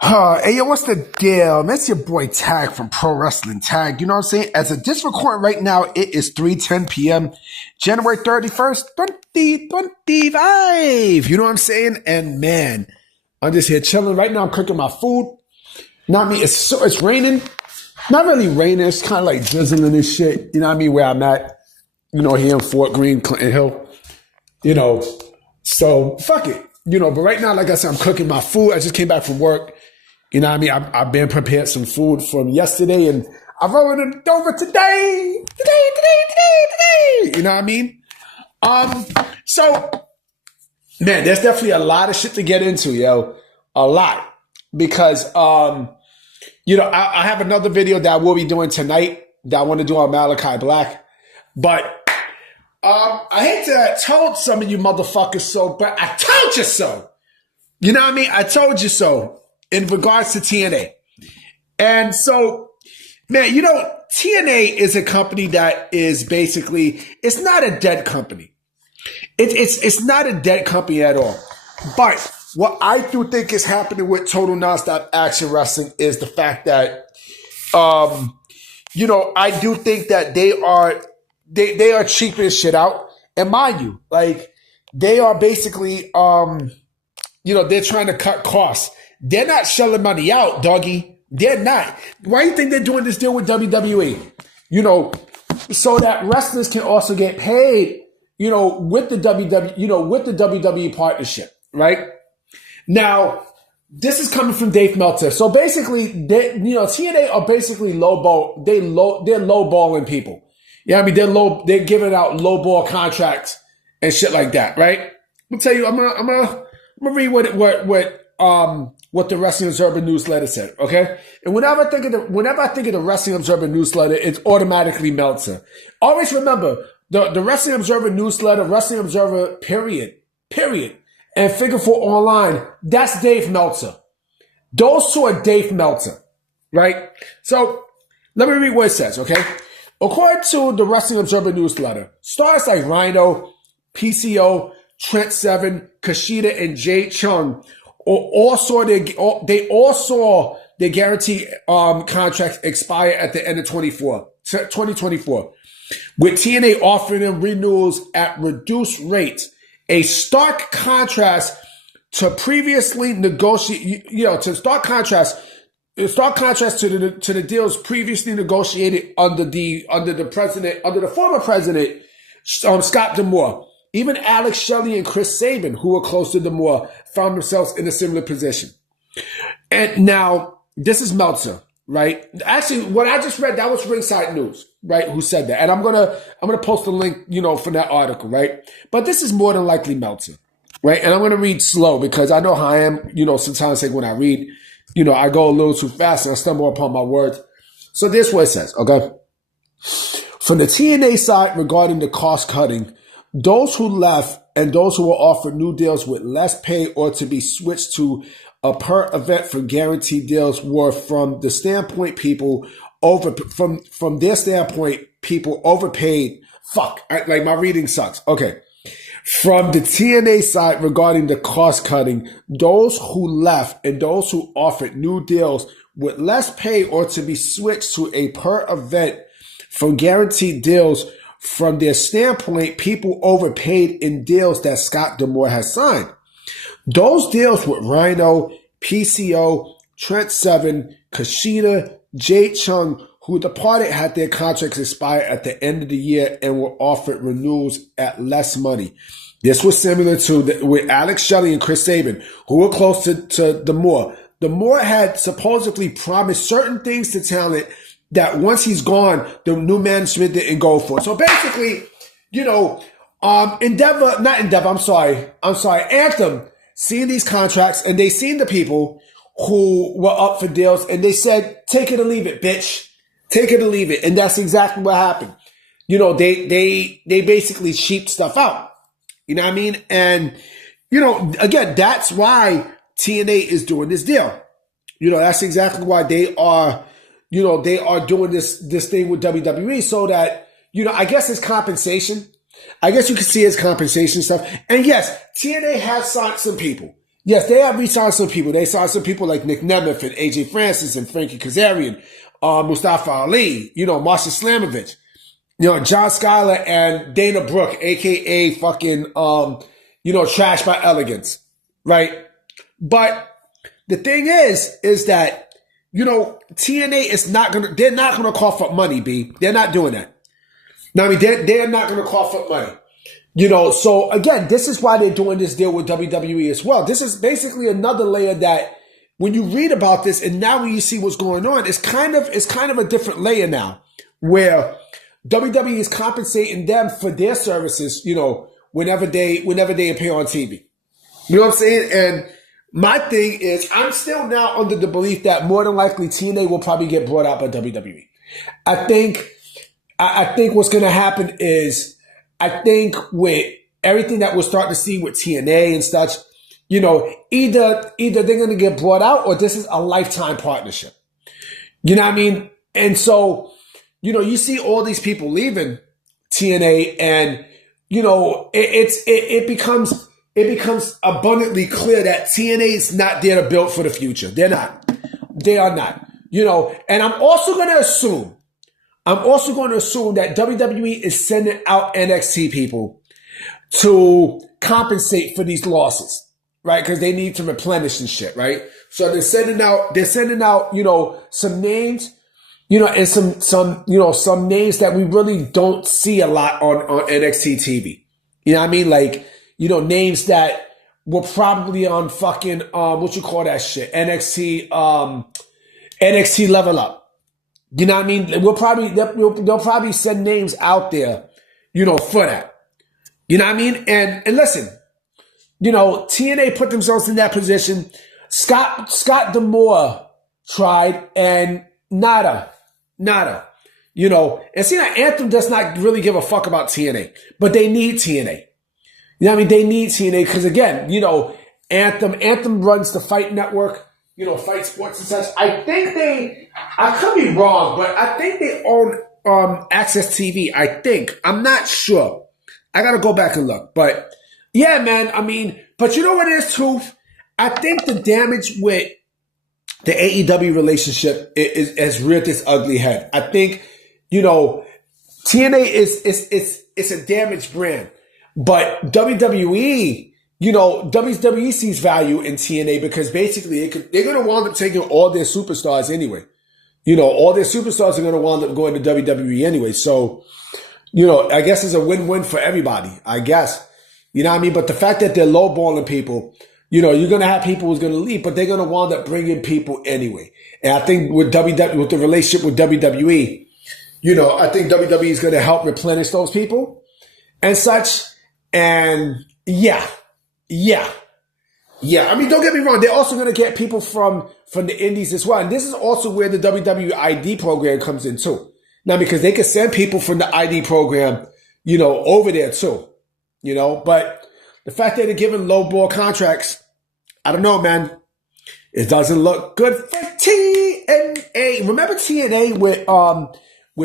Hey, yo, what's the deal? That's your boy Tag from Pro Wrestling Tag. You know what I'm saying? As of this recording right now, it is 3:10 p.m., January 31st, 2025. You know what I'm saying? And man, I'm just here chilling. Right now, I'm cooking my food. Not me. It's raining. Not really raining. It's kind of like drizzling and shit. You know what I mean? Where I'm at, here in Fort Greene, Clinton Hill. So fuck it. But right now, like I said, I'm cooking my food. I just came back from work. You know what I mean? I've been prepared some food from yesterday and I'm rolling it over today. You know what I mean? So, man, there's definitely a lot of shit to get into, yo. A lot. Because, I have another video that I will be doing tonight that I want to do on Malachi Black. But I hate to have told some of you motherfuckers so, but I told you so. You know what I mean? I told you so. In regards to TNA. And so, man, TNA is a company that is basically, it's not a dead company. It's not a dead company at all. But what I do think is happening with Total Nonstop Action Wrestling is the fact that, I do think that they are cheaping shit out. And mind you, like, they are basically, they're trying to cut costs. They're not shelling money out, doggy. They're not. Why do you think they're doing this deal with WWE? So that wrestlers can also get paid, with the WWE partnership, right? Now, this is coming from Dave Meltzer. So basically, TNA are basically lowball. They're lowballing people. Yeah, I mean they're giving out lowball contracts and shit like that, right? I'll tell you, I'm gonna read what the Wrestling Observer newsletter said, okay? And whenever I think of the Wrestling Observer newsletter, it's automatically Meltzer. Always remember, the Wrestling Observer newsletter, Wrestling Observer, period, and Figure 4 Online, that's Dave Meltzer. Those two are Dave Meltzer, right? So, let me read what it says, okay? According to the Wrestling Observer newsletter, stars like Rhino, PCO, Trent Seven, Kushida, and Jade Chung all saw their guarantee contracts expire at the end of 2024, with TNA offering them renewals at reduced rates, a stark contrast to previously negotiated, stark contrast to the deals previously negotiated under the former president, Scott D'Amore. Even Alex Shelley and Chris Sabin, who were close to D'Amore, found themselves in a similar position. And now, this is Meltzer, right? Actually, what I just read, that was Ringside News, right? Who said that? And I'm gonna post a link, from that article, right? But this is more than likely Meltzer, right? And I'm gonna read slow because I know how I am, sometimes like when I read, I go a little too fast and I stumble upon my words. So this is what it says, okay? From the TNA side regarding the cost cutting, those who left and those who were offered new deals with less pay or to be switched to a per event for guaranteed deals were from their standpoint people overpaid. Fuck, like my reading sucks. Okay. From the TNA side regarding the cost cutting, those who left and those who offered new deals with less pay or to be switched to a per event for guaranteed deals, from their standpoint, people overpaid in deals that Scott D'Amore has signed. Those deals with Rhino, PCO, Trent Seven, Kushida, Jade Chung, who departed, had their contracts expire at the end of the year and were offered renewals at less money. This was similar to with Alex Shelley and Chris Sabin, who were close to D'Amore. D'Amore had supposedly promised certain things to talent that once he's gone, the new management didn't go for. So basically, Anthem, seeing these contracts and they seen the people who were up for deals and they said, take it or leave it, bitch. Take it or leave it. And that's exactly what happened. They basically cheaped stuff out. You know what I mean? And, again, that's why TNA is doing this deal. That's exactly why they are doing this thing with WWE so that, I guess it's compensation. I guess you can see it's compensation stuff. And yes, TNA has signed some people. Yes, they have re-signed some people. They signed some people like Nick Nemeth and AJ Francis and Frankie Kazarian, Mustafa Ali, Marcin Slamovich, John Skyler and Dana Brooke, aka fucking, Trash by Elegance, right? But the thing is that, TNA is they're not gonna cough up money, B. They're not doing that. Now, I mean, they're not gonna cough up money. So again, this is why they're doing this deal with WWE as well. This is basically another layer that when you read about this and now when you see what's going on, it's kind of a different layer now where WWE is compensating them for their services, whenever they appear on TV. You know what I'm saying? And my thing is I'm still now under the belief that more than likely TNA will probably get brought out by WWE. I think what's going to happen is I think with everything that we're starting to see with TNA and such, either they're going to get brought out or this is a lifetime partnership. You know what I mean? And so, you see all these people leaving TNA and, it becomes abundantly clear that TNA is not there to build for the future. They're not. They are not. And I'm also going to assume that WWE is sending out NXT people to compensate for these losses, right? Because they need to replenish and shit, right? So they're sending out, some names, and some names that we really don't see a lot on NXT TV. You know what I mean? Like, names that were probably on fucking, what you call that shit? NXT Level Up. You know what I mean? They'll probably send names out there, for that. You know what I mean? And listen, TNA put themselves in that position. Scott D'Amore tried and nada. And see that Anthem does not really give a fuck about TNA, but they need TNA. You know what I mean? They need TNA because again, Anthem runs the Fight Network. Fight Sports and such. I could be wrong, but I think they own Access TV. I think. I'm not sure. I got to go back and look. But yeah, man, I mean, but you know what is truth? I think the damage with the AEW relationship has reared this ugly head. I think, TNA is a damaged brand, but WWE, WWE sees value in TNA because basically they're going to wind up taking all their superstars anyway. All their superstars are going to wind up going to WWE anyway. So, I guess it's a win-win for everybody, I guess. You know what I mean? But the fact that they're lowballing people, you're going to have people who's going to leave, but they're going to wind up bringing people anyway. And I think with with the relationship with WWE, I think WWE is going to help replenish those people and such. And yeah. I mean, don't get me wrong. They're also going to get people from the indies as well. And this is also where the WWE ID program comes in too. Now, because they can send people from the ID program, over there too, but the fact that they're giving lowball contracts, I don't know, man. It doesn't look good for TNA. Remember TNA with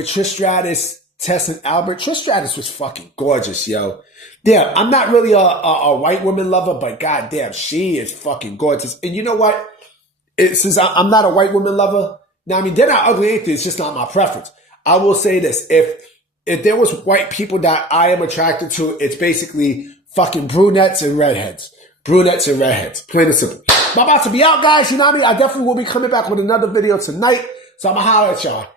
Trish Stratus, Tess and Albert? Trish Stratus was fucking gorgeous, yo. Damn, I'm not really a white woman lover, but goddamn, she is fucking gorgeous. And you know what? Since I'm not a white woman lover, now I mean they're not ugly either. It's just not my preference. I will say this: if there was white people that I am attracted to, it's basically fucking brunettes and redheads. Brunettes and redheads. Plain and simple. I'm about to be out, guys. You know what I mean? I definitely will be coming back with another video tonight. So I'm gonna holler at y'all.